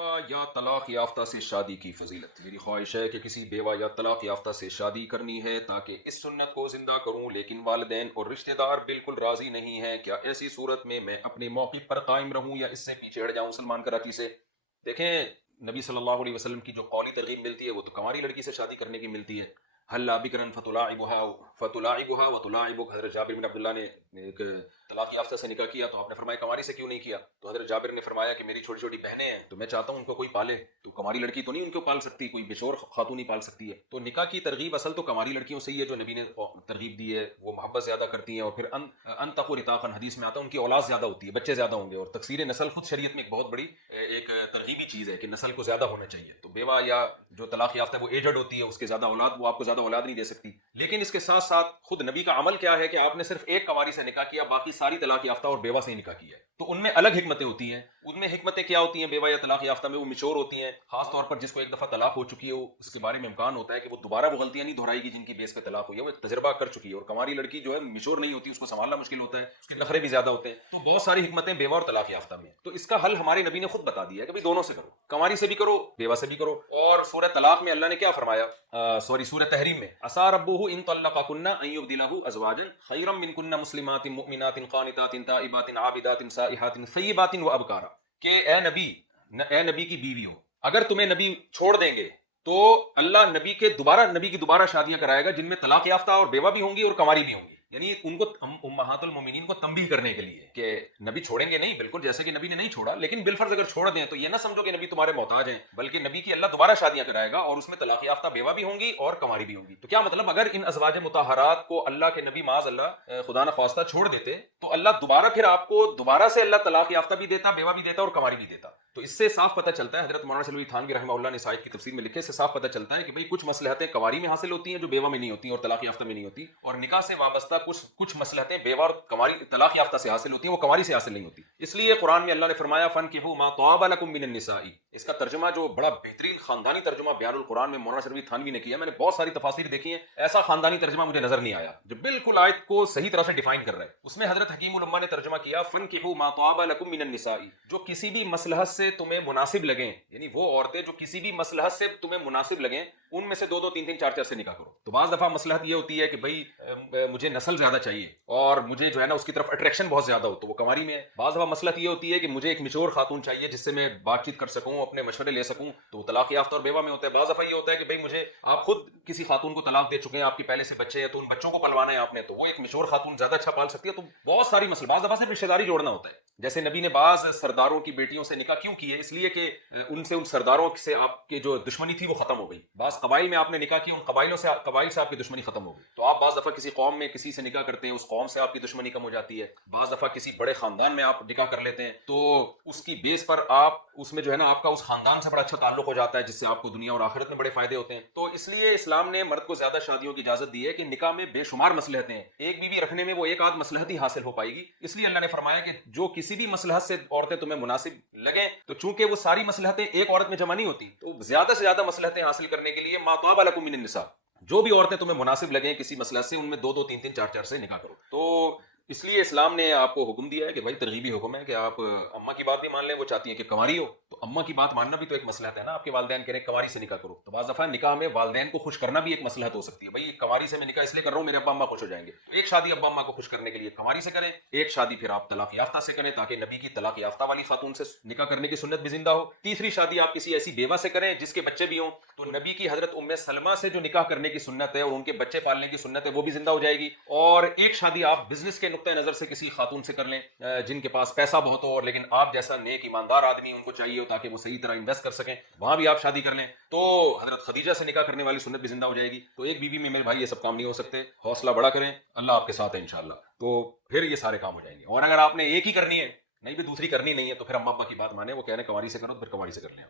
بیوہ یا طلاق یافتہ سے شادی کی فضیلت۔ میری خواہش ہے کہ کسی بیوہ یا طلاق یافتہ سے شادی کرنی ہے تاکہ اس سنت کو زندہ کروں، لیکن والدین اور رشتہ دار بالکل راضی نہیں ہیں۔ کیا ایسی صورت میں اپنے موقف پر قائم رہوں یا اس سے پیچھے ہٹ جاؤں؟ سلمان کراچی سے۔ دیکھیں، نبی صلی اللہ علیہ وسلم کی جو قولی ترغیب ملتی ہے وہ تو کنواری لڑکی سے شادی کرنے کی ملتی ہے۔ حل بکرن فتلاعبها وتلاعبک۔ حضرت جابر بن عبداللہ نے ایک طلاق یافتہ سے نکاح کیا تو آپ نے فرمایا کنواری سے کیوں نہیں کیا؟ تو حضرت جابر نے فرمایا کہ میری چھوٹی چھوٹی بہنیں ہیں تو میں چاہتا ہوں ان کو کوئی پالے، تو کنواری لڑکی تو نہیں ان کو پال سکتی، کوئی بشور خاتون نہیں پال سکتی ہے۔ تو نکاح کی ترغیب اصل تو کنواری لڑکیوں سے ہی ہے جو نبی نے ترغیب دی ہے، وہ محبت زیادہ کرتی ہیں، اور پھر انتقوا رتاقا حدیث میں آتا ہے ان کی اولاد زیادہ ہوتی ہے، بچے زیادہ ہوں گے، اور تکثیر نسل خود شریعت میں ایک بہت بڑی ایک ترغیبی چیز ہے کہ نسل کو زیادہ ہونا چاہیے۔ تو بیوہ یا جو طلاق یافتہ ہے وہ ایجڈ ہوتی ہے، اس کے زیادہ اولاد، وہ آپ کو زیادہ اولاد نہیں دے سکتی۔ لیکن اس کے ساتھ ساتھ خود نبی کا عمل کیا ہے کہ آپ نے صرف ایک کنواری سے نکاح کیا، باقی ساری طلاق یافتہ اور بیوہ سے ہی نکاح کیا ہے۔ تو ان میں الگ حکمتیں ہوتی ہیں۔ ان میں حکمتیں کیا ہوتی ہیں بیوہ یا طلاق یافتہ میں؟ وہ میچور ہوتی ہیں، خاص طور پر جس کو ایک دفعہ طلاق ہو چکی ہے، اس کے بارے میں امکان ہوتا ہے کہ وہ دوبارہ وہ غلطیاں نہیں دہرائے گی جن کی بیس پہ طلاق ہوئی ہے، وہ ایک تجربہ کر چکی ہے۔ اور کنواری لڑکی جو ہے میچور نہیں ہوتی، اس کو سنبھالنا مشکل ہوتا ہے، اس کے نخرے بھی زیادہ ہوتے ہیں۔ تو بہت ساری حکمتیں بیوہ اور طلاق یافتہ میں، تو اس کا حل ہمارے نبی نے خود بتا دیا ہے کہ بھئی دونوں سے کرو، کنواری سے بھی کرو، بیوہ سے بھی کرو۔ اور سورہ طلاق میں اللہ نے کیا فرمایا، سورہ تحریم میں، عسیٰ ربہ ان طلقکن ان یبدلہ ازواجا خیرا منکن مسلمات مؤمنات قانتات تائبات عابدات سائحات ثیبات وابکارا، کہ اے نبی کی بیویوں، اگر تمہیں نبی چھوڑ دیں گے تو اللہ نبی کی دوبارہ شادیاں کرائے گا جن میں طلاق یافتہ اور بیوہ بھی ہوں گی اور کنواری بھی ہوں گی، یعنی ان کو امہات المومنین کو تنبیہ کرنے کے لیے کہ نبی چھوڑیں گے نہیں، بالکل جیسے کہ نبی نے نہیں چھوڑا، لیکن بالفرض اگر چھوڑ دیں تو یہ نہ سمجھو کہ نبی تمہارے محتاج ہیں، بلکہ نبی کی اللہ دوبارہ شادیاں کرائے گا اور اس میں طلاق یافتہ بیوہ بھی ہوں گی اور کنواری بھی ہوں گی۔ تو کیا مطلب، اگر ان ازواج مطہرات کو اللہ کے نبی معاذ اللہ خدا نخواستہ چھوڑ دیتے تو اللہ دوبارہ پھر آپ کو دوبارہ سے اللہ طلاق یافتہ بھی دیتا، بیوہ بھی دیتا اور کنواری بھی دیتا۔ تو اس سے صاف پتہ چلتا ہے، حضرت مولانا شلوی تھانوی رحمہ اللہ نے اس آیت کی تفسیر میں لکھے، سے صاف پتہ چلتا ہے کہ بھئی کچھ مصلحتیں کنواری میں حاصل ہوتی ہیں جو بیوہ میں نہیں ہوتی اور طلاق یافتہ میں نہیں ہوتی، اور نکاح سے وابستہ کچھ مصلحتیں بیوہ اور کنواری طلاق یافتہ سے حاصل ہوتی ہیں، وہ کنواری سے حاصل نہیں ہوتی۔ اس لیے قرآن میں اللہ نے فرمایا فَانكِحُوا مَا طَابَ لَكُم مِّنَ النِّسَاءِ۔ اس کا ترجمہ جو بڑا بہترین خاندانی ترجمہ بیان القرآن میں مولانا شلوی تھانوی نے کیا، میں نے بہت ساری تفاسیر دیکھی ہیں، ایسا خاندانی ترجمہ مجھے نظر نہیں آیا جو بالکل آیت کو صحیح طرح سے ڈیفائن کر رہا ہے۔ اس میں حضرت حکیم الامہ نے ترجمہ کیا فَانكِحُوا مَا طَابَ لَكُم مِّنَ النِّسَاءِ، جو کسی بھی مصلحت سے تمہیں مناسب لگیں، یعنی وہ عورتیں جو کسی بھی مصلحت سے تمہیں مناسب لگیں ان میں سے دو تین چار سے نکاح کرو۔ تو بعض دفعہ مصلحت یہ ہوتی ہے کہ بھئی مجھے نسل زیادہ چاہیے اور مجھے جو ہے نا اس کی طرف اٹریکشن بہت زیادہ ہو، تو وہ کنواری میں ہے۔ بعض دفعہ مصلحت یہ ہوتی ہے کہ مجھے ایک میچور خاتون چاہیے جس سے میں بات چیت کر سکوں، اپنے مشورے لے سکوں، تو وہ طلاق یافتہ اور بیوہ میں ہوتا ہے۔ بعض دفعہ یہ ہوتا ہے کہ بھئی مجھے، آپ خود کسی خاتون کو طلاق دے چکے ہیں، آپ کے پہلے سے بچے ہیں تو ان بچوں کو پلوانا ہے آپ نے، تو وہ ایک میچور خاتون زیادہ اچھا پال سکتی ہے۔ تو بہت ساری مسئلہ، بعض دفعہ صرف رشتہ داری جوڑنا ہوتا ہے، جیسے نبی نے بعض سرداروں کی بیٹیوں سے نکاح کیوں کیے؟ اس لیے کہ ان سرداروں سے آپ کی جو دشمنی تھی وہ ختم ہو گئی۔ بعض قبائل میں آپ نے نکاح کی، ان قبائل سے آپ کی دشمنی ختم ہو گئی۔ تو آپ بعض دفعہ کسی قوم میں کسی سے نکاح کرتے ہیں، اس قوم سے آپ کی دشمنی کم ہو جاتی ہے۔ بعض دفعہ کسی بڑے خاندان میں آپ نکاح کر لیتے ہیں تو اس کی بیس پر آپ اس میں جو ہے نا آپ کا اس خاندان سے بڑا اچھا تعلق ہو جاتا ہے، جس سے آپ کو دنیا اور آخرت میں بڑے فائدے ہوتے ہیں۔ تو اس لیے اسلام نے مرد کو زیادہ شادیوں کی اجازت دی ہے کہ نکاح میں بے شمار مصلحتیں ہیں، ایک بیوی رکھنے میں وہ ایک آدھ مصلحت ہی حاصل ہو پائے گی۔ اس لیے اللہ نے فرمایا کہ جو کسی بھی مصلحت سے عورتیں تمہیں مناسب لگیں، تو چونکہ وہ ساری مصلحتیں ایک عورت میں جمع نہیں ہوتی، تو زیادہ سے زیادہ مصلحتیں حاصل کرنے کے لیے ما طاب لکم من النساء، جو بھی عورتیں تمہیں مناسب لگیں کسی مصلحت سے، ان میں دو تین چار سے نکاح کرو۔ تو اس لیے اسلام نے آپ کو حکم دیا ہے کہ بھائی ترغیبی حکم ہے کہ آپ اماں کی بات بھی مان لیں، وہ چاہتی ہیں کہ کنواری ہو، تو اماں کی بات ماننا بھی تو ایک مصلحت ہے نا، آپ کے والدین کہہ رہے ہیں کنواری سے نکاح کرو، تو بعض دفعہ نکاح میں والدین کو خوش کرنا بھی ایک مصلحت ہو سکتی ہے، بھائی کنواری سے میں نکاح اس لیے کر رہا ہوں میرے ابا اماں خوش ہو جائیں گے، تو ایک شادی ابا اماں کو خوش کرنے کے لیے کنواری سے کریں، ایک شادی پھر آپ طلاق یافتہ سے کریں تاکہ نبی کی طلاق یافتہ والی خاتون سے نکاح کرنے کی سنت بھی زندہ ہو، تیسری شادی آپ کسی ایسی بیوہ سے کریں جس کے بچے بھی ہوں، تو نبی کی حضرت ام سلمہ سے جو نکاح کرنے کی سنت ہے اور ان کے بچے پالنے کی سنت ہے وہ بھی زندہ ہو جائے گی، اور ایک شادی آپ بزنس کے نقطہ نظر سے کسی خاتون سے کر لیں جن کے پاس پیسہ بہت ہو، لیکن آپ جیسا نیک ایماندار آدمی ان کو چاہیے ہو تاکہ وہ صحیح طرح انویسٹ کر سکیں، وہاں بھی آپ شادی کر لیں، تو حضرت خدیجہ سے نکاح کرنے والی سنت بھی زندہ ہو جائے گی۔ تو ایک بیوی میں میرے بھائی یہ سب کام نہیں ہو سکتے، حوصلہ بڑا کریں، اللہ آپ کے ساتھ ہے انشاءاللہ، تو پھر یہ سارے کام ہو جائیں گے۔ اور اگر آپ نے ایک ہی کرنی ہے، نہیں بھی دوسری کرنی نہیں ہے، تو پھر اماں ابا کی بات مانیں، وہ کہہ رہے ہیں کنواری سے کرو، تو پھر کنواری سے کر لیں۔